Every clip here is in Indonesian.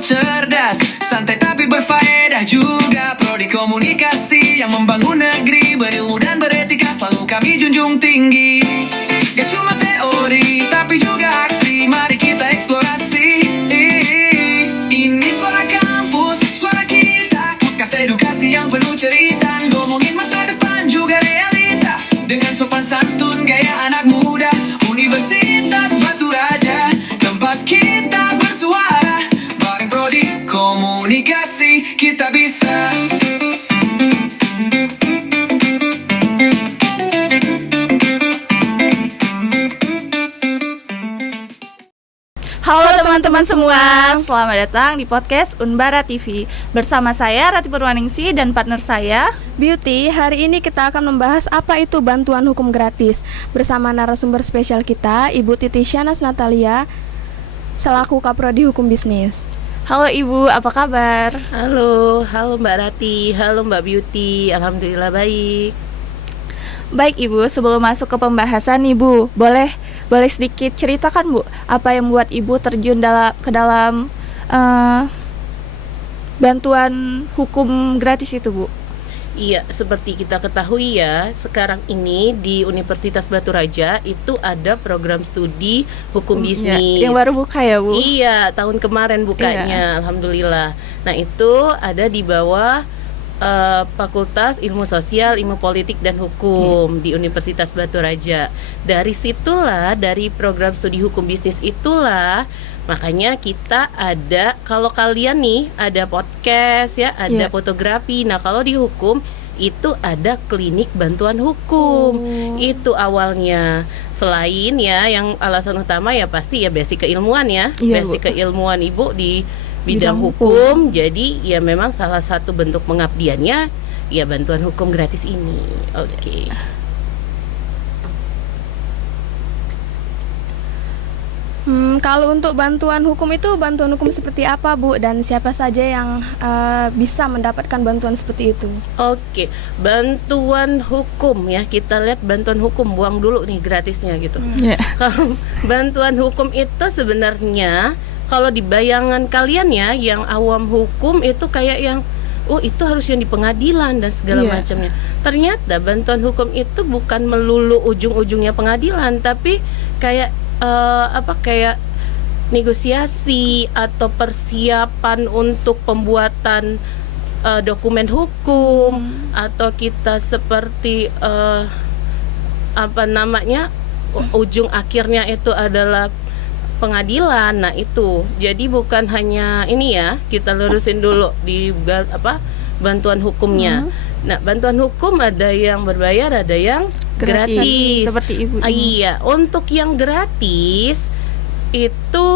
simple, cerdas, santai tapi berfaedah juga. Prodi komunikasi yang membangun negeri, berilmu dan beretika selalu kami junjung tinggi. Gak cuma teori tapi juga aksi, mari kita eksplorasi. Ini suara kampus, suara kita, podcast edukasi yang penuh cerita, ngomongin masa depan juga realita, dengan sopan santun gaya anak muda. Universitas Batu Raja, tempat kita bersuara, bareng prodi komunikasi kita bisa. Halo teman-teman semua, selamat datang di podcast Unbara TV. Bersama saya Rati Purwaningsi dan partner saya Beauty. Hari ini kita akan membahas apa itu bantuan hukum gratis bersama narasumber spesial kita, Ibu Titi Syanas Natalia, selaku Kaprodi Hukum Bisnis. Halo Ibu, apa kabar? Halo Mbak Rati, halo Mbak Beauty, alhamdulillah baik. Baik Ibu, sebelum masuk ke pembahasan Ibu, boleh sedikit ceritakan Bu, apa yang membuat Ibu terjun ke dalam bantuan hukum gratis itu Bu? Iya, seperti kita ketahui ya, sekarang ini di Universitas Batu Raja itu ada program studi hukum bisnis. Yang baru buka ya Bu? Iya, tahun kemarin bukanya, alhamdulillah. Nah itu ada di bawah Fakultas Ilmu Sosial, Ilmu Politik dan Hukum di Universitas Batu Raja. Dari situlah, dari program studi hukum bisnis itulah, makanya kita ada, kalau kalian nih ada podcast ya, ada fotografi. Nah kalau di hukum itu ada klinik bantuan hukum. Itu awalnya. Selain ya, yang alasan utama ya pasti ya basic keilmuan ya, basic keilmuan Ibu di bidang hukum. Jadi ya memang salah satu bentuk pengabdiannya ya bantuan hukum gratis ini. Oke. Kalau untuk bantuan hukum itu, bantuan hukum seperti apa Bu? Dan siapa saja yang bisa mendapatkan bantuan seperti itu? Oke, bantuan hukum ya, kita lihat bantuan hukum, buang dulu nih gratisnya gitu. Kalau bantuan hukum itu sebenarnya, kalau di bayangan kalian ya, yang awam hukum itu kayak yang, itu harus yang di pengadilan dan segala macamnya. Ternyata bantuan hukum itu bukan melulu ujung-ujungnya pengadilan, tapi kayak kayak negosiasi atau persiapan untuk pembuatan dokumen hukum, atau kita seperti ujung akhirnya itu adalah pengadilan. Nah itu jadi bukan hanya ini ya, kita lurusin dulu di bantuan hukumnya. Nah bantuan hukum ada yang berbayar, ada yang gratis. Seperti Ibu. Iya, untuk yang gratis itu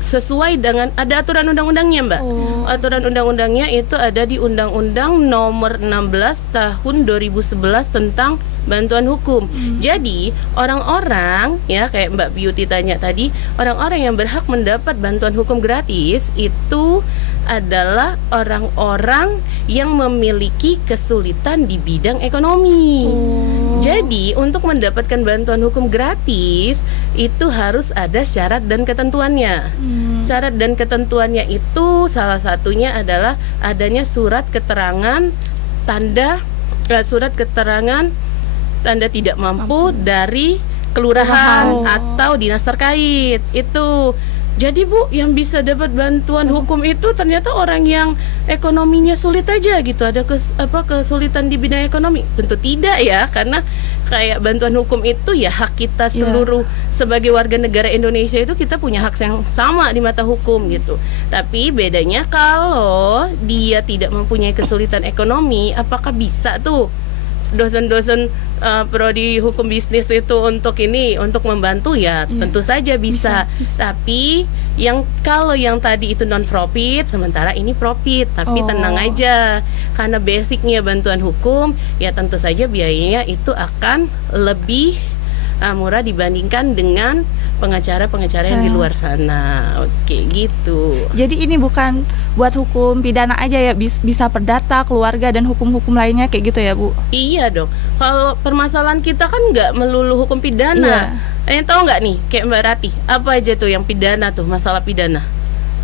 sesuai dengan, ada aturan undang-undangnya Mbak. Aturan undang-undangnya itu ada di Undang-Undang Nomor 16 Tahun 2011 tentang bantuan hukum. Jadi orang-orang ya, kayak Mbak Beauty tanya tadi, orang-orang yang berhak mendapat bantuan hukum gratis itu adalah orang-orang yang memiliki kesulitan di bidang ekonomi. Jadi untuk mendapatkan bantuan hukum gratis itu harus ada syarat dan ketentuannya. Syarat dan ketentuannya itu salah satunya adalah adanya surat keterangan tanda tidak mampu dari kelurahan atau dinas terkait itu. Jadi Bu, yang bisa dapat bantuan hukum itu ternyata orang yang ekonominya sulit aja gitu. Ada kesulitan di bidang ekonomi? Tentu tidak ya, karena kayak bantuan hukum itu ya hak kita seluruh sebagai warga negara Indonesia, itu kita punya hak yang sama di mata hukum gitu. Tapi bedanya kalau dia tidak mempunyai kesulitan ekonomi, apakah bisa tuh dosen-dosen prodi hukum bisnis itu untuk membantu ya? Tentu saja bisa. Tapi kalau yang tadi itu non profit, sementara ini profit. Tapi tenang aja, karena basicnya bantuan hukum ya tentu saja biayanya itu akan lebih murah dibandingkan dengan pengacara-pengacara yang di luar sana. Oke, gitu. Jadi ini bukan buat hukum pidana aja ya, bisa perdata, keluarga, dan hukum-hukum lainnya kayak gitu ya Bu? Iya dong. Kalau permasalahan kita kan nggak melulu hukum pidana. Tahu nggak nih, kayak Mbak Rati, apa aja tuh yang pidana tuh, masalah pidana?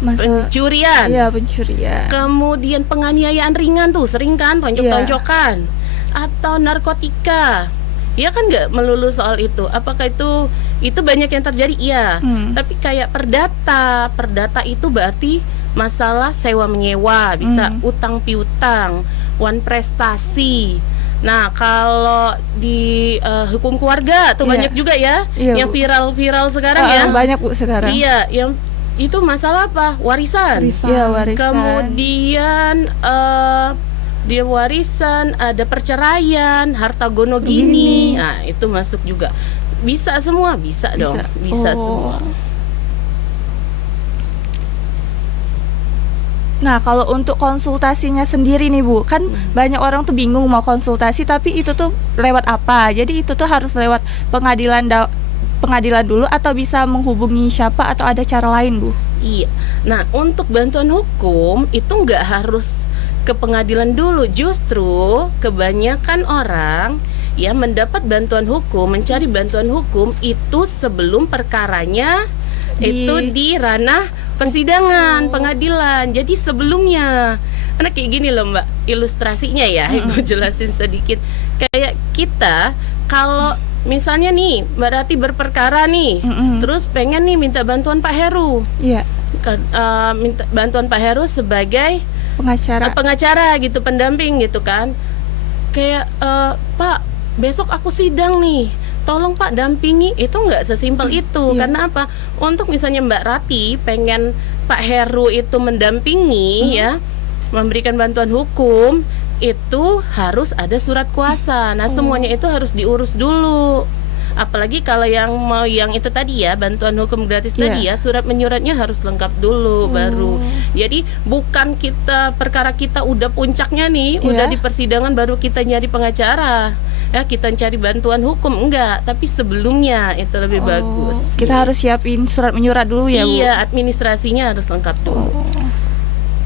pencurian. Iya, pencurian. Kemudian penganiayaan ringan tuh sering kan, tonjok-tonjokan. Atau narkotika. Ya kan nggak melulu soal itu. Apakah itu banyak yang terjadi? Iya. Tapi kayak perdata itu berarti masalah sewa menyewa, bisa utang piutang, wan prestasi. Nah, kalau di hukum keluarga tuh banyak juga ya, Iya, yang Bu. viral sekarang ya. Banyak Bu sekarang. Iya, yang itu masalah apa? Warisan. Iya, warisan. Kemudian dia warisan, ada perceraian, harta gono gini. Nah, itu masuk juga. Bisa semua, bisa dong. Bisa semua. Nah, kalau untuk konsultasinya sendiri nih Bu, kan banyak orang tuh bingung mau konsultasi, tapi itu tuh lewat apa? Jadi itu tuh harus lewat pengadilan dulu atau bisa menghubungi siapa atau ada cara lain Bu? Iya. Nah, untuk bantuan hukum itu nggak harus ke pengadilan dulu. Justru kebanyakan orang ya mendapat bantuan hukum, mencari bantuan hukum itu sebelum perkaranya itu di ranah persidangan, pengadilan. Jadi sebelumnya, karena kayak gini loh Mbak, ilustrasinya ya, Ibu jelasin sedikit. Kayak kita kalau misalnya nih Mbak Rati berperkara nih, terus pengen nih minta bantuan Pak Heru. Iya. Minta bantuan Pak Heru sebagai pengacara gitu, pendamping gitu kan. Kayak Pak, besok aku sidang nih, tolong Pak dampingi. Itu nggak sesimpel itu. Karena apa? Untuk misalnya Mbak Rati pengen Pak Heru itu mendampingi ya, memberikan bantuan hukum, itu harus ada surat kuasa. Nah, semuanya itu harus diurus dulu. Apalagi kalau yang mau yang itu tadi ya, bantuan hukum gratis tadi ya, surat menyuratnya harus lengkap dulu baru. Jadi bukan perkara kita udah puncaknya nih, udah di persidangan baru kita nyari pengacara. Ya, kita cari bantuan hukum, enggak, tapi sebelumnya itu lebih bagus. Kita harus siapin surat menyurat dulu ya Bu? Iya, administrasinya harus lengkap dulu.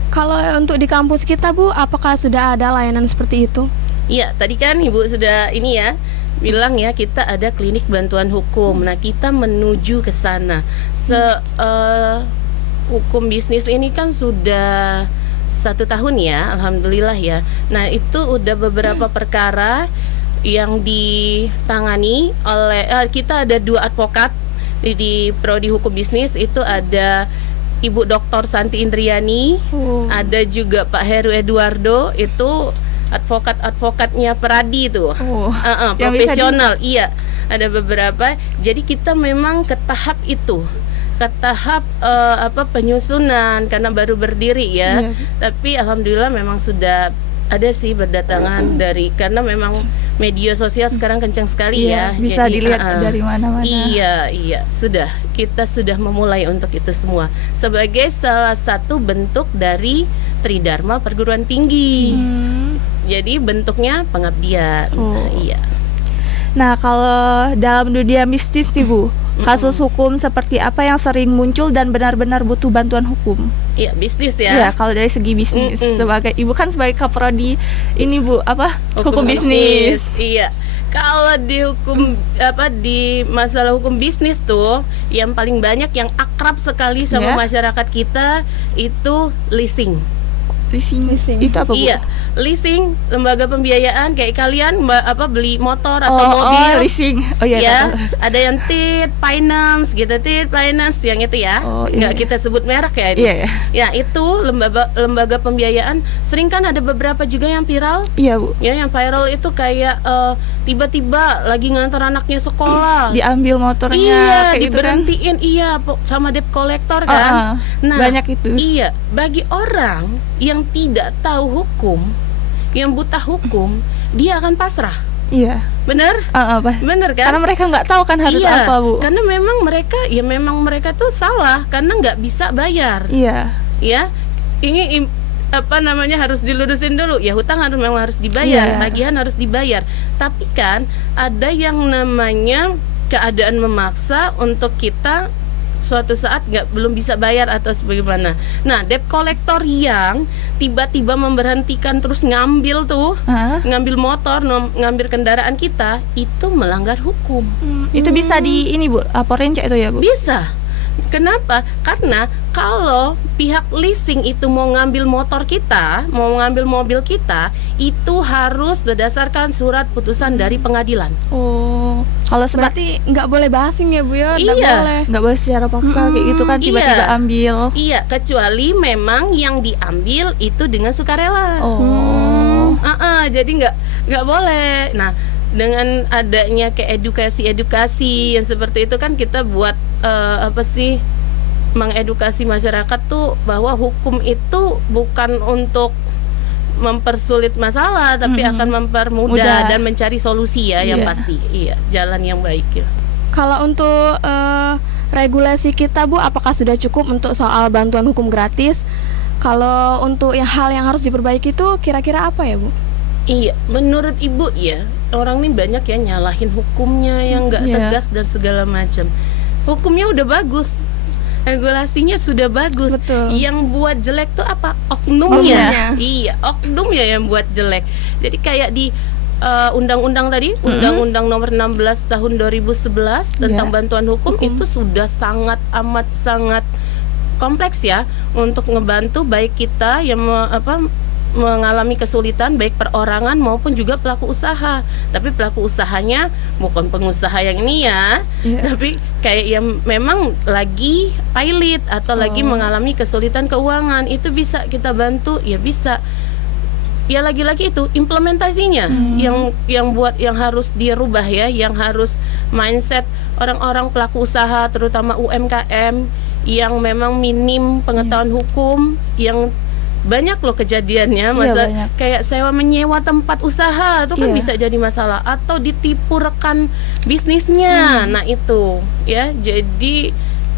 Kalau untuk di kampus kita Bu, apakah sudah ada layanan seperti itu? Iya, tadi kan Ibu sudah ini ya bilang ya, kita ada klinik bantuan hukum. Nah, kita menuju ke sana. Hukum bisnis ini kan sudah 1 tahun ya, alhamdulillah ya. Nah, itu udah beberapa perkara yang ditangani oleh kita ada 2 advokat di Prodi Hukum Bisnis. Itu ada Ibu Dr. Santi Indriani, ada juga Pak Heru Eduardo, itu advokatnya Peradi itu, profesional. Iya, ada beberapa. Jadi kita memang ke tahap itu, ke tahap penyusunan karena baru berdiri ya. Tapi alhamdulillah memang sudah ada sih berdatangan dari, karena memang media sosial sekarang kencang sekali ya. Bisa jadi, dilihat dari mana-mana. Iya, kita sudah memulai untuk itu semua sebagai salah satu bentuk dari Tridharma Perguruan Tinggi. Jadi bentuknya pengabdian. Iya. Nah, kalau dalam dunia bisnis nih Bu, kasus hukum seperti apa yang sering muncul dan benar-benar butuh bantuan hukum? Iya, bisnis ya. Iya, kalau dari segi bisnis, sebagai Ibu kan sebagai kaprodi ini Bu, hukum bisnis. Iya. Kalau di hukum di masalah hukum bisnis tuh yang paling banyak yang akrab sekali sama masyarakat kita itu leasing. Leasing. Itu apa Bu? Iya, leasing, lembaga pembiayaan kayak kalian beli motor atau mobil. Leasing. Oh iya, ya, ada yang TID Finance gitu, TID Finance yang itu ya. Nggak kita sebut merek ya ini. Iya. Ya, itu lembaga pembiayaan. Sering kan ada beberapa juga yang viral. Iya Bu. Ya, yang viral itu kayak tiba-tiba lagi ngantar anaknya sekolah, diambil motornya, kayak diberhentiin gitu kan? Sama debt collector kan. Nah, banyak itu. Iya, bagi orang yang tidak tahu hukum, yang buta hukum, dia akan pasrah. Iya. Bener? Bener kan? Karena mereka nggak tahu kan harus apa Bu. Karena memang mereka tuh salah karena nggak bisa bayar. Iya. Ya, ini harus dilurusin dulu. Ya, hutang memang harus dibayar, tagihan harus dibayar. Tapi kan ada yang namanya keadaan memaksa untuk kita suatu saat belum bisa bayar atau sebagaimana. Nah, debt collector yang tiba-tiba memberhentikan terus ngambil ngambil motor, ngambil kendaraan kita, itu melanggar hukum. Itu bisa Bu, laporin itu ya Bu? Kenapa? Karena kalau pihak leasing itu mau ngambil motor kita, mau ngambil mobil kita, itu harus berdasarkan surat putusan dari pengadilan. Oh, kalau Berarti nggak boleh basing ya Bu ya? Nggak Iya. boleh. nggak boleh secara paksa kayak gitu kan tiba-tiba iya. ambil. Iya, kecuali memang yang diambil itu dengan sukarela. Oh. Jadi nggak boleh. Nah, dengan adanya kayak edukasi yang seperti itu kan kita buat mengedukasi masyarakat tuh bahwa hukum itu bukan untuk mempersulit masalah, tapi akan mempermudah Mudah. dan mencari solusi ya yang Iya. pasti. Iya, jalan yang baik ya. Kalau untuk regulasi kita Bu, apakah sudah cukup untuk soal bantuan hukum gratis? Kalau untuk hal yang harus diperbaiki itu kira-kira apa ya Bu? Iya, menurut Ibu ya, orang ini banyak ya nyalahin hukumnya yang nggak Iya. tegas dan segala macam. Hukumnya udah bagus, regulasinya sudah bagus. Betul. Yang buat jelek tuh apa? Oknumnya. Oknumnya. Iya, oknumnya yang buat jelek. Jadi kayak di undang-undang tadi, Undang-Undang Nomor 16 Tahun 2011 tentang Iya. bantuan hukum itu sudah sangat amat sangat kompleks ya untuk ngebantu baik kita yang mengalami kesulitan baik perorangan maupun juga pelaku usaha. Tapi pelaku usahanya bukan pengusaha yang ini ya, Iya. tapi kayak yang memang lagi pilot atau lagi mengalami kesulitan keuangan, itu bisa kita bantu, ya bisa. Ya lagi-lagi itu implementasinya yang buat yang harus dirubah ya, yang harus mindset orang-orang pelaku usaha terutama UMKM yang memang minim pengetahuan hukum, yang banyak loh kejadiannya masa banyak. kayak sewa menyewa tempat usaha itu kan Iya. bisa jadi masalah, atau ditipu rekan bisnisnya. Nah itu ya, jadi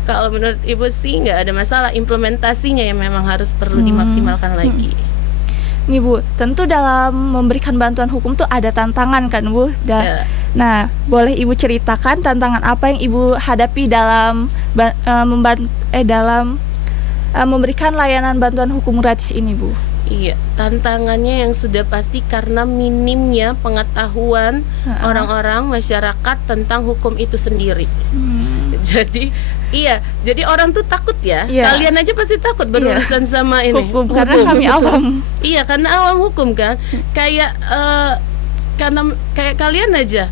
kalau menurut Ibu sih nggak ada masalah, implementasinya yang memang harus perlu dimaksimalkan lagi. Nih Bu, tentu dalam memberikan bantuan hukum tuh ada tantangan kan Bu? Ya. Nah, boleh Ibu ceritakan tantangan apa yang Ibu hadapi dalam memberikan layanan bantuan hukum gratis ini Bu? Iya, tantangannya yang sudah pasti karena minimnya pengetahuan orang-orang masyarakat tentang hukum itu sendiri. Jadi iya, jadi orang tuh takut ya. Iya. Kalian aja pasti takut berurusan sama ini Hukum, karena kami betul. awam. Iya, karena awam hukum kan. Kayak kayak kalian aja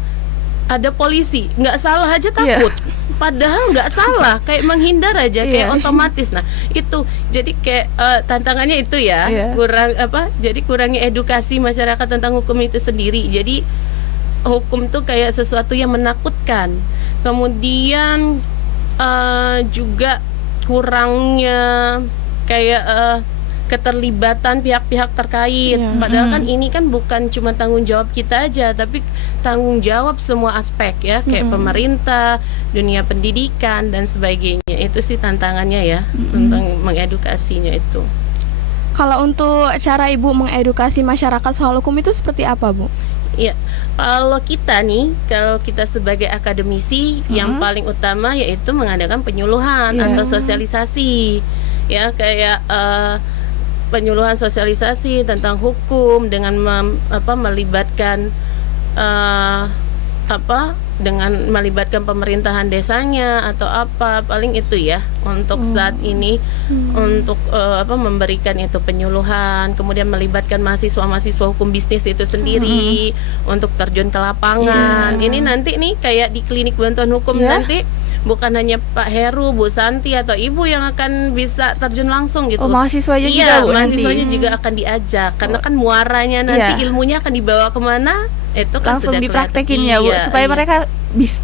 ada polisi, nggak salah aja takut. Padahal nggak salah, kayak menghindar aja, kayak Iya. otomatis. Nah itu, jadi kayak tantangannya itu ya, Iya. jadi kurangnya edukasi masyarakat tentang hukum itu sendiri. Jadi hukum tuh kayak sesuatu yang menakutkan. Kemudian juga kurangnya kayak keterlibatan pihak-pihak terkait. Iya. Padahal kan ini kan bukan cuma tanggung jawab kita aja, tapi tanggung jawab semua aspek ya, kayak pemerintah, dunia pendidikan dan sebagainya. Itu sih tantangannya ya, tentang mengedukasinya itu. Kalau untuk cara Ibu mengedukasi masyarakat soal hukum itu seperti apa Bu? Ya, kalau kita sebagai akademisi, yang paling utama yaitu mengadakan penyuluhan atau sosialisasi. Ya, kayak penyuluhan sosialisasi tentang hukum dengan melibatkan dengan melibatkan pemerintahan desanya atau paling itu ya untuk saat ini, untuk memberikan itu penyuluhan, kemudian melibatkan mahasiswa hukum bisnis itu sendiri untuk terjun ke lapangan. Ini nanti nih kayak di klinik bantuan hukum nanti bukan hanya Pak Heru, Bu Santi atau Ibu yang akan bisa terjun langsung gitu. Oh, mahasiswanya juga Iya, Bu nanti. mahasiswanya juga akan diajak, karena kan muaranya nanti ilmunya akan dibawa kemana, itu kan Langsung sudah dipraktekin kelihatan. ya Bu, Iya, supaya iya. mereka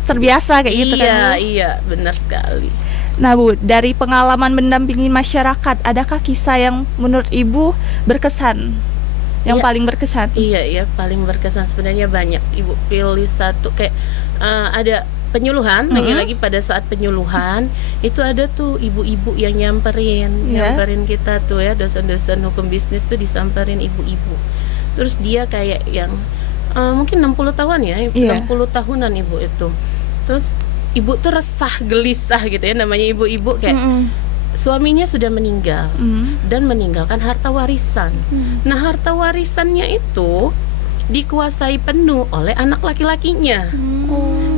terbiasa kayak gitu kan Bu. Iya, benar sekali. Nah Bu, dari pengalaman mendampingi masyarakat, adakah kisah yang menurut Ibu berkesan? Yang Iya. paling berkesan? Iya, paling berkesan sebenarnya banyak. Ibu pilih satu, kayak ada penyuluhan, lagi-lagi pada saat penyuluhan itu ada tuh ibu-ibu yang nyamperin kita tuh ya, dosen-dosen hukum bisnis tuh disamperin ibu-ibu. Terus dia kayak yang mungkin 60 tahun ya, 60 tahunan ibu itu. Terus ibu tuh resah, gelisah gitu ya, namanya ibu-ibu kayak suaminya sudah meninggal dan meninggalkan harta warisan. Nah, harta warisannya itu dikuasai penuh oleh anak laki-lakinya.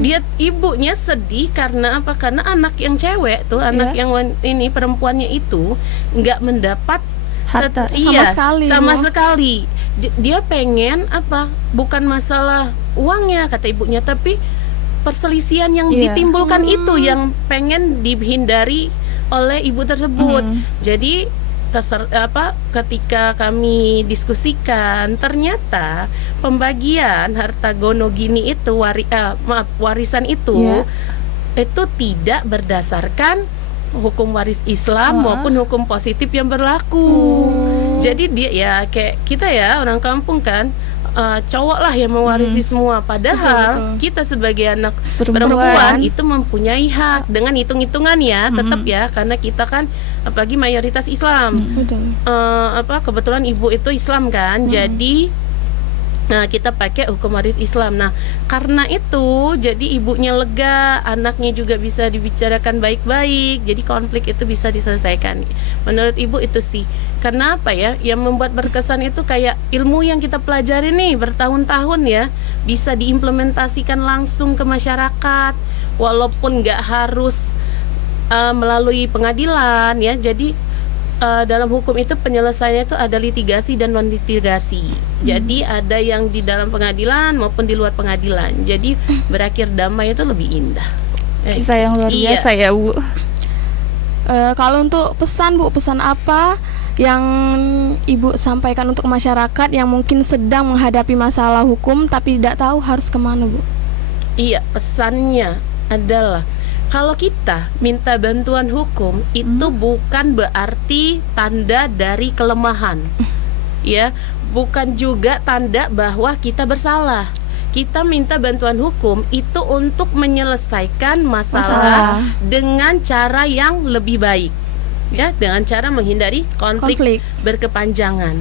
Dia ibunya sedih karena apa? Karena anak yang cewek tuh, anak yang ini perempuannya itu nggak mendapat Harta. Sama sekali, sama Bu. sekali. Dia pengen apa? Bukan masalah uangnya kata ibunya, tapi perselisihan yang Iya. ditimbulkan itu yang pengen dihindari oleh ibu tersebut. Jadi ketika kami diskusikan, ternyata pembagian harta gono gini itu warisan itu Iya. itu tidak berdasarkan hukum waris Islam maupun hukum positif yang berlaku. Jadi dia ya kayak kita ya orang kampung kan, cowok lah yang mewarisi semua. Padahal Betul. kita sebagai anak Perempuan. perempuan itu mempunyai hak dengan hitung-hitungan ya, tetap ya, karena kita kan apalagi mayoritas Islam. Betul. Kebetulan ibu itu Islam kan, jadi kita pakai hukum waris Islam. Nah, karena itu jadi ibunya lega, anaknya juga bisa dibicarakan baik-baik, jadi konflik itu bisa diselesaikan. Menurut ibu itu sih. Karena apa ya? Yang membuat berkesan itu kayak ilmu yang kita pelajari nih bertahun-tahun ya, bisa diimplementasikan langsung ke masyarakat, walaupun nggak harus melalui pengadilan ya. Jadi dalam hukum itu penyelesaiannya itu ada litigasi dan non litigasi. Jadi ada yang di dalam pengadilan maupun di luar pengadilan. Jadi berakhir damai itu lebih indah. Kisah yang luar Iya. biasa ya, Bu. Kalau untuk pesan, Bu, pesan apa yang Ibu sampaikan untuk masyarakat yang mungkin sedang menghadapi masalah hukum tapi tidak tahu harus kemana, Bu? Iya, pesannya adalah kalau kita minta bantuan hukum itu bukan berarti tanda dari kelemahan. Ya, bukan juga tanda bahwa kita bersalah. Kita minta bantuan hukum itu untuk menyelesaikan masalah dengan cara yang lebih baik. Ya, dengan cara menghindari konflik berkepanjangan.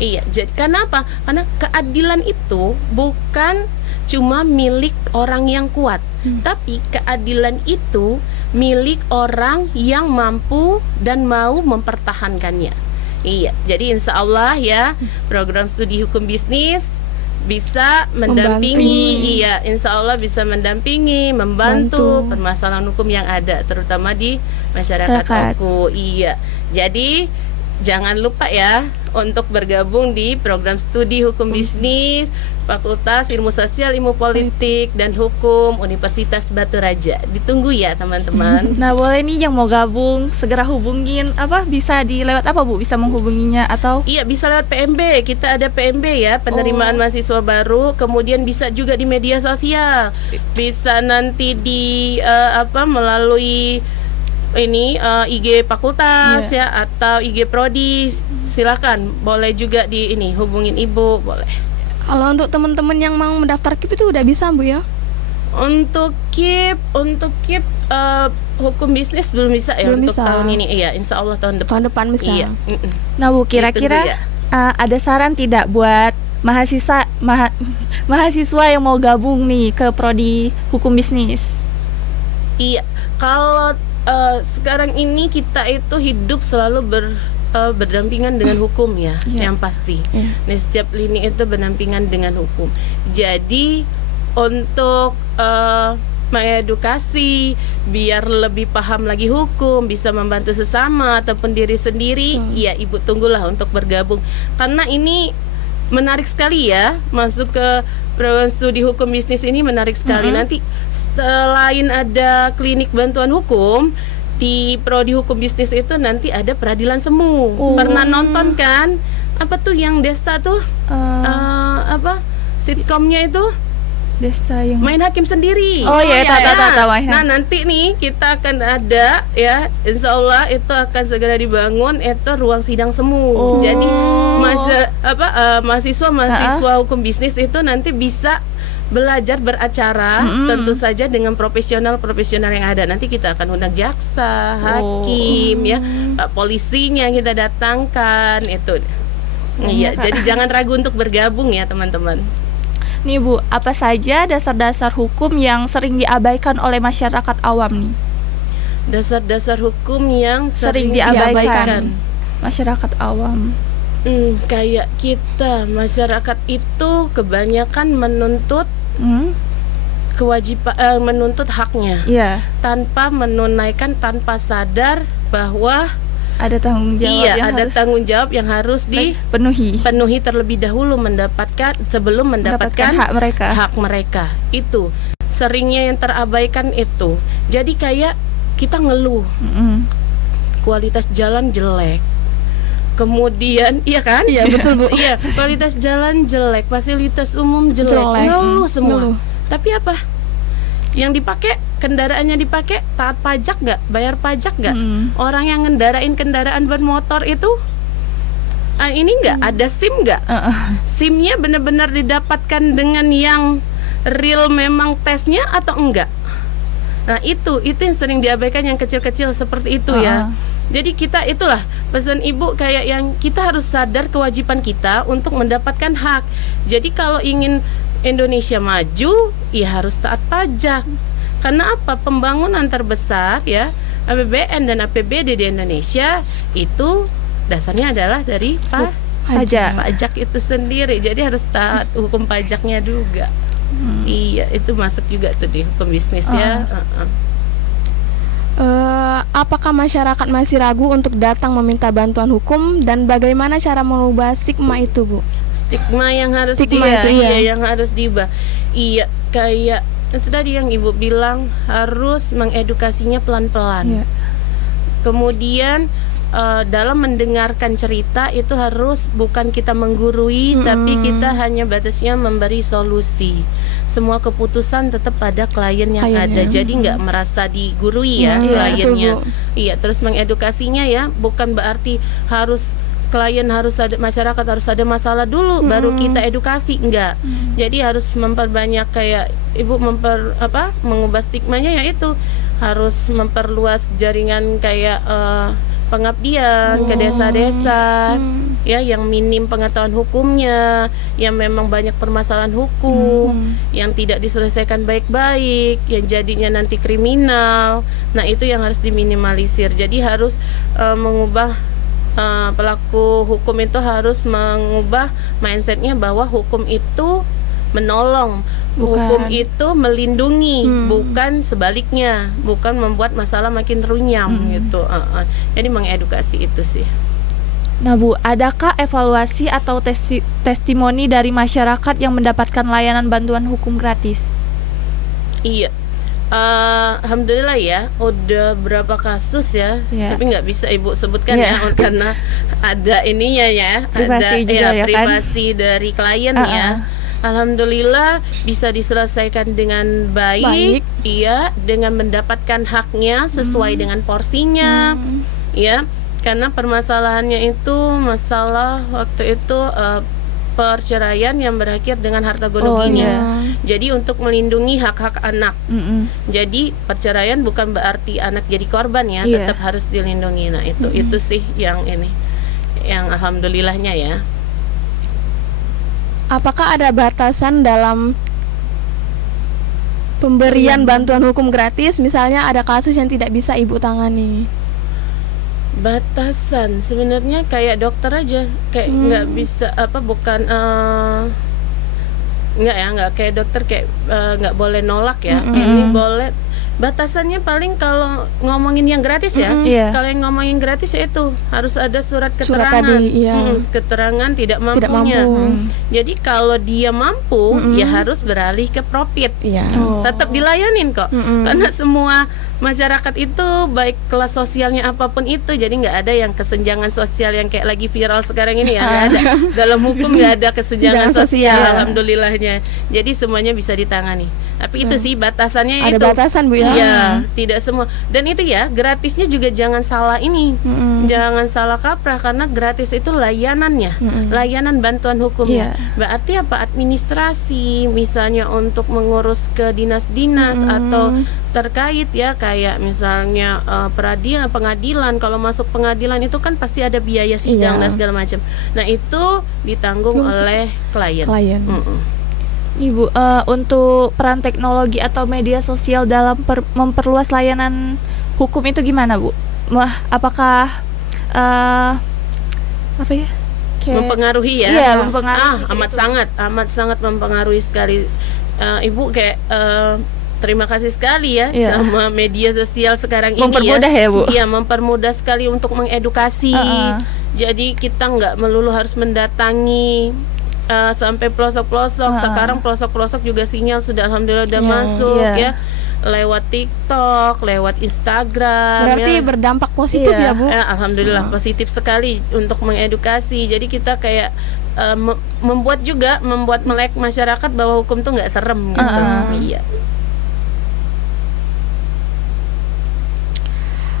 Iya, jadi kenapa? Karena keadilan itu bukan cuma milik orang yang kuat, tapi keadilan itu milik orang yang mampu dan mau mempertahankannya. Iya, jadi insya Allah ya program studi hukum bisnis bisa mendampingi, iya insya Allah bisa mendampingi, membantu permasalahan hukum yang ada, terutama di masyarakat aku. Iya, jadi jangan lupa ya untuk bergabung di program studi hukum bisnis Fakultas Ilmu Sosial, Ilmu Politik dan Hukum Universitas Batu Raja. Ditunggu ya teman-teman. Nah, boleh nih yang mau gabung segera hubungin bisa di lewat apa, Bu? Bisa menghubunginya atau Iya, bisa lewat PMB. Kita ada PMB ya, penerimaan mahasiswa baru. Kemudian bisa juga di media sosial. Bisa nanti di melalui ini IG fakultas ya atau IG prodi. Silakan, boleh juga di ini hubungin Ibu, boleh. Kalau untuk teman-teman yang mau mendaftar KIP itu udah bisa, Bu ya? Untuk KIP hukum bisnis belum bisa ya Belum untuk bisa. tahun ini. Iya, insya Allah tahun depan. Tahun depan bisa. Iya. Nah, Bu, kira-kira Ditunggu ada saran tidak buat mahasiswa yang mau gabung nih ke prodi hukum bisnis? Iya, kalau sekarang ini kita itu hidup selalu berdampingan dengan hukum ya, yang pasti. Nah, setiap lini itu berdampingan dengan hukum. Jadi untuk mengedukasi biar lebih paham lagi hukum, bisa membantu sesama ataupun diri sendiri, ya Ibu tunggulah untuk bergabung. Karena ini menarik sekali ya, masuk ke program studi hukum bisnis ini menarik sekali. Nanti selain ada klinik bantuan hukum, di prodi hukum bisnis itu nanti ada peradilan semu. Pernah nonton kan? Apa tuh yang Desta tuh? Sitkomnya itu? Desta yang Main hakim sendiri. Oh iya, tahu. Nah, nanti nih kita akan ada ya, insya Allah itu akan segera dibangun itu ruang sidang semu. Jadi mahasiswa hukum bisnis itu nanti bisa belajar beracara, tentu saja dengan profesional yang ada. Nanti kita akan undang jaksa, hakim, ya, polisinya kita datangkan itu. Iya, jadi jangan ragu untuk bergabung ya teman-teman. Nih, Bu, apa saja dasar-dasar hukum yang sering diabaikan oleh masyarakat awam nih? Dasar-dasar hukum yang Sering diabaikan masyarakat awam. Kayak kita masyarakat itu kebanyakan menuntut menuntut haknya Iya, tanpa menunaikan, tanpa sadar bahwa ada tanggung jawab iya yang ada harus tanggung jawab yang harus penuhi dipenuhi terlebih dahulu sebelum mendapatkan hak mereka. Itu seringnya yang terabaikan itu. Jadi kayak kita ngeluh Mm-mm. kualitas jalan jelek, kemudian iya kan, Iya, betul, Bu. iya, kualitas jalan jelek, fasilitas umum jelek, Jelek. ngeluh semua. Ngeluh. Tapi apa yang dipakai, kendaraannya dipakai, taat pajak nggak, bayar pajak nggak? Mm. Orang yang ngendarain kendaraan bermotor itu ini nggak ada SIM nggak? SIM-nya benar-benar didapatkan dengan yang real, memang tesnya atau enggak? Nah itu yang sering diabaikan, yang kecil-kecil seperti itu ya. Jadi kita itulah pesan ibu, kayak yang kita harus sadar kewajiban kita untuk mendapatkan hak. Jadi kalau ingin Indonesia maju, ya harus taat pajak. Karena apa? Pembangunan terbesar ya, APBN dan APBD di Indonesia itu dasarnya adalah dari pajak itu sendiri. Jadi harus taat hukum pajaknya juga. Iya, itu masuk juga tuh di hukum bisnis ya. Apakah masyarakat masih ragu untuk datang meminta bantuan hukum, dan bagaimana cara merubah stigma itu, Bu? Stigma yang harus Stigma itu, iya. yang harus diubah. Iya, kayak itu tadi yang Ibu bilang, harus mengedukasinya pelan-pelan. Iya. Kemudian dalam mendengarkan cerita itu harus bukan kita menggurui, tapi kita hanya batasnya memberi solusi. Semua keputusan tetap pada klien yang ada. Jadi nggak merasa digurui ya kliennya. Betul, Bu. Iya, terus mengedukasinya ya, bukan berarti klien harus ada, masyarakat harus ada masalah dulu baru kita edukasi, enggak. Jadi harus memperbanyak, kayak Ibu mengubah stigmanya, yaitu harus memperluas jaringan kayak pengabdian ke desa-desa ya, yang minim pengetahuan hukumnya, yang memang banyak permasalahan hukum yang tidak diselesaikan baik-baik, yang jadinya nanti kriminal. Nah itu yang harus diminimalisir. Jadi harus mengubah pelaku hukum itu harus mengubah mindsetnya bahwa hukum itu menolong, hukum itu melindungi, bukan sebaliknya, bukan membuat masalah makin runyam gitu. Jadi mengedukasi itu sih. Nah Bu, adakah evaluasi atau testimoni dari masyarakat yang mendapatkan layanan bantuan hukum gratis? Iya, alhamdulillah ya, udah berapa kasus ya, tapi nggak bisa Ibu sebutkan ya, karena ada ininya ya, privasi ada juga ya, privasi kan? Dari klien ya. Alhamdulillah bisa diselesaikan dengan baik. Iya, dengan mendapatkan haknya sesuai dengan porsinya, ya. Karena permasalahannya itu masalah waktu itu perceraian yang berakhir dengan harta gono-gini. Jadi untuk melindungi hak-hak anak. Jadi perceraian bukan berarti anak jadi korban ya, tetap harus dilindungi. Nah itu sih yang ini, yang alhamdulillahnya ya. Apakah ada batasan dalam pemberian bantuan hukum gratis? Misalnya ada kasus yang tidak bisa Ibu tangani. Batasan sebenarnya kayak dokter aja, kayak nggak bisa bukan nggak kayak dokter, kayak nggak boleh nolak ya. Ini boleh. Batasannya paling kalau ngomongin yang gratis ya, kalau yang ngomongin gratis ya itu harus ada surat keterangan, keterangan tidak mampunya. Jadi kalau dia mampu ya harus beralih ke profit, tetap dilayanin kok, karena semua masyarakat itu baik kelas sosialnya apapun itu, jadi nggak ada yang kesenjangan sosial yang kayak lagi viral sekarang ini ya, nggak ada. Dalam hukum nggak ada kesenjangan sosial, alhamdulillahnya. Jadi semuanya bisa ditangani. Tapi itu sih batasannya, ada itu batasan Bu ya. Iya, tidak semua. Dan itu ya, gratisnya juga jangan salah ini. Jangan salah kaprah, karena gratis itu layanannya, layanan bantuan hukumnya. Berarti apa? Administrasi, misalnya untuk mengurus ke dinas-dinas atau terkait ya, kayak misalnya pengadilan. Kalau masuk pengadilan itu kan pasti ada biaya sidang dan segala macam. Nah, itu ditanggung oleh klien. Ibu, untuk peran teknologi atau media sosial dalam memperluas layanan hukum itu gimana Bu? Apakah apa ya? Mempengaruhi ya? Iya, mempengaruhi. Amat sangat mempengaruhi sekali. Ibu kayak terima kasih sekali ya Iya. sama media sosial sekarang Mempermudah ini ya, Bu? Iya, mempermudah sekali untuk mengedukasi. Uh-uh. Jadi kita nggak melulu harus mendatangi sampai pelosok-pelosok. Uh-uh. Sekarang pelosok-pelosok juga sinyal sudah alhamdulillah udah Iya. masuk Iya. ya. Lewat TikTok, lewat Instagram. Berarti ya. berdampak positif Iya. ya Bu? Alhamdulillah positif sekali untuk mengedukasi. Jadi kita kayak membuat melek masyarakat bahwa hukum tuh nggak serem gitu. Iya.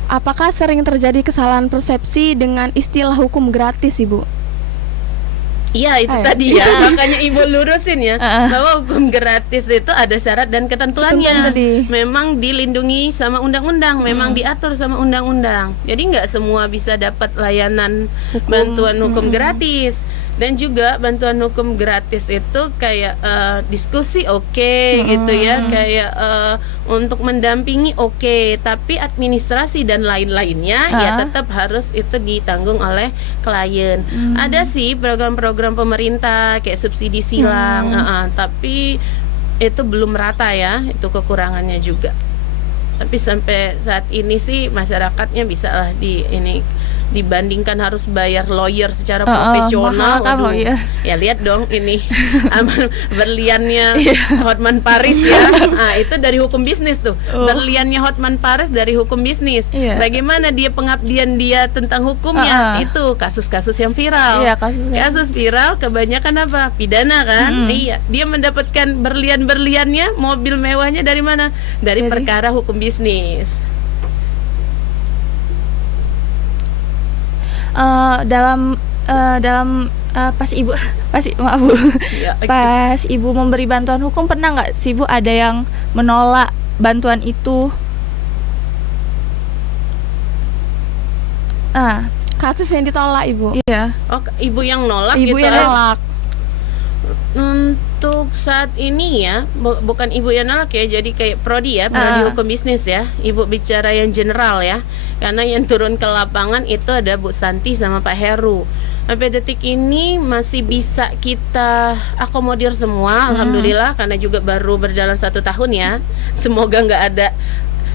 Apakah sering terjadi kesalahan persepsi dengan istilah hukum gratis, Ibu? Iya itu Ayo. tadi ya, makanya ibu lurusin ya bahwa hukum gratis itu ada syarat dan ketentuannya. Ketentuan tadi. Memang dilindungi sama undang-undang, memang diatur sama undang-undang. Jadi nggak semua bisa dapat layanan bantuan hukum gratis. Dan juga bantuan hukum gratis itu kayak diskusi oke, gitu ya, kayak untuk mendampingi oke, tapi administrasi dan lain-lainnya ya tetap harus itu ditanggung oleh klien. Ada sih program-program pemerintah kayak subsidi silang, tapi itu belum rata ya, itu kekurangannya juga. Tapi sampai saat ini sih masyarakatnya bisa lah dibandingkan harus bayar lawyer secara profesional. mahal kan Waduh. lawyer. Ya lihat dong ini berliannya Hotman Paris ya. Itu dari hukum bisnis tuh. Berliannya Hotman Paris dari hukum bisnis. Iya. Bagaimana dia pengabdian dia tentang hukumnya? Itu kasus-kasus yang viral. Iya, kasus Viral kebanyakan apa? Pidana kan? Iya, dia mendapatkan berlian-berliannya, mobil mewahnya dari mana? Dari perkara hukum bisnis. Dalam pas maaf Bu, Ya, oke. pas ibu memberi bantuan hukum pernah nggak sih Bu ada yang menolak bantuan itu? Kasus yang ditolak, Ibu. Iya. Oh, ibu yang nolak Ibu gitu. yang nolak. Untuk saat ini ya, bukan ibu yang nolak ya, jadi kayak prodi ya, prodi hukum bisnis ya. Ibu bicara yang general ya, karena yang turun ke lapangan itu ada Bu Santi sama Pak Heru. Sampai detik ini masih bisa kita akomodir semua, alhamdulillah, karena juga baru berjalan 1 tahun ya. Semoga nggak ada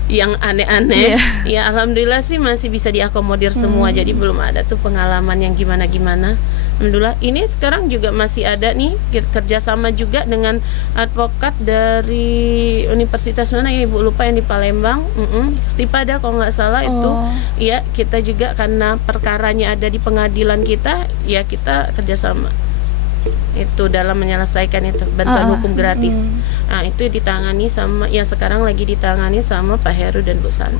yang aneh-aneh. Ya alhamdulillah sih masih bisa diakomodir semua, jadi belum ada tuh pengalaman yang gimana-gimana. Alhamdulillah. Ini sekarang juga masih ada nih kerjasama juga dengan advokat dari universitas mana ya Ibu lupa, yang di Palembang, Stipada kalau nggak salah itu. Ya kita juga karena perkaranya ada di pengadilan kita, ya kita kerjasama itu dalam menyelesaikan itu bantuan hukum gratis. Nah itu ditangani sama, yang sekarang lagi ditangani sama Pak Heru dan Bu Santi.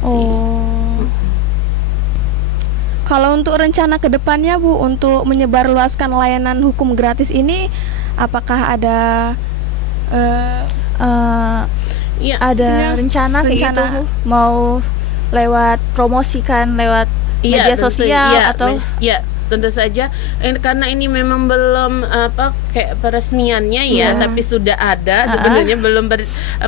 Kalau untuk rencana ke depannya Bu, untuk menyebarluaskan layanan hukum gratis ini, apakah ada Iya. ada rencana kayak gitu Bu? Mau lewat promosikan lewat media tentu, sosial atau tentu saja. Karena ini memang belum kayak peresmiannya ya, tapi sudah ada sebenarnya, belum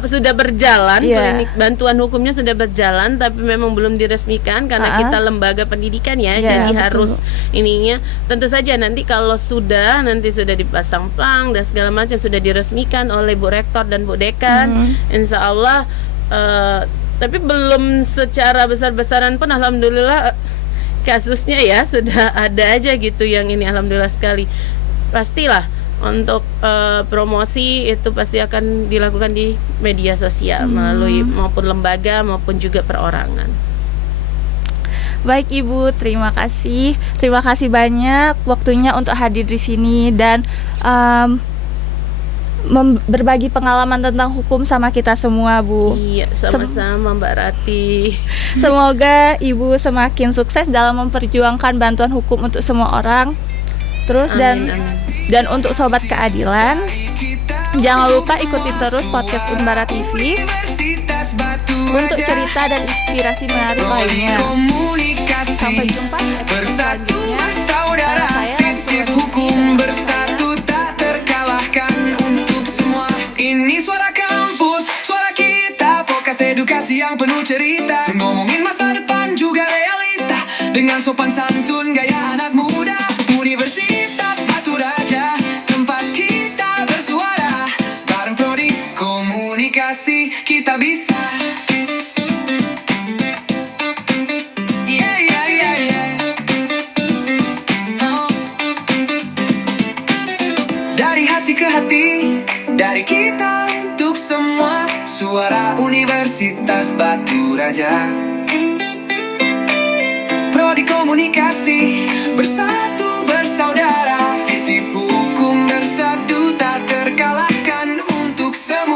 sudah berjalan. Klinik bantuan hukumnya sudah berjalan, tapi memang belum diresmikan karena kita lembaga pendidikan ya, jadi harus ininya. Tentu saja nanti kalau sudah dipasang plang dan segala macam, sudah diresmikan oleh Bu Rektor dan Bu Dekan, insya Allah. Tapi belum secara besar-besaran pun alhamdulillah kasusnya ya sudah ada aja gitu yang ini, alhamdulillah sekali. Pastilah untuk promosi itu pasti akan dilakukan di media sosial melalui maupun lembaga maupun juga perorangan. Baik Ibu, terima kasih banyak waktunya untuk hadir di sini dan berbagi pengalaman tentang hukum sama kita semua Bu. Iya, sama-sama Mbak Rati. Semoga Ibu semakin sukses dalam memperjuangkan bantuan hukum untuk semua orang. Terus Amin. dan untuk sobat keadilan, jangan lupa ikuti terus podcast Unbara TV untuk cerita dan inspirasi menarik lainnya. Sampai jumpa di episode Bersatu selanjutnya. bersaudara, Saya visip hukum bersatu tak terkalahkan untuk semua. Ini suara kampus, suara kita, podcast edukasi yang penuh cerita. Ngomongin masa depan juga realita, dengan sopan santun gaya anak muda. Universitas Batu Raja, tempat kita bersuara, bareng Prodi hati dari kita untuk semua. Suara Universitas Batu Raja. Prodi Komunikasi, bersatu bersaudara. Visi hukum bersatu tak terkalahkan untuk semua.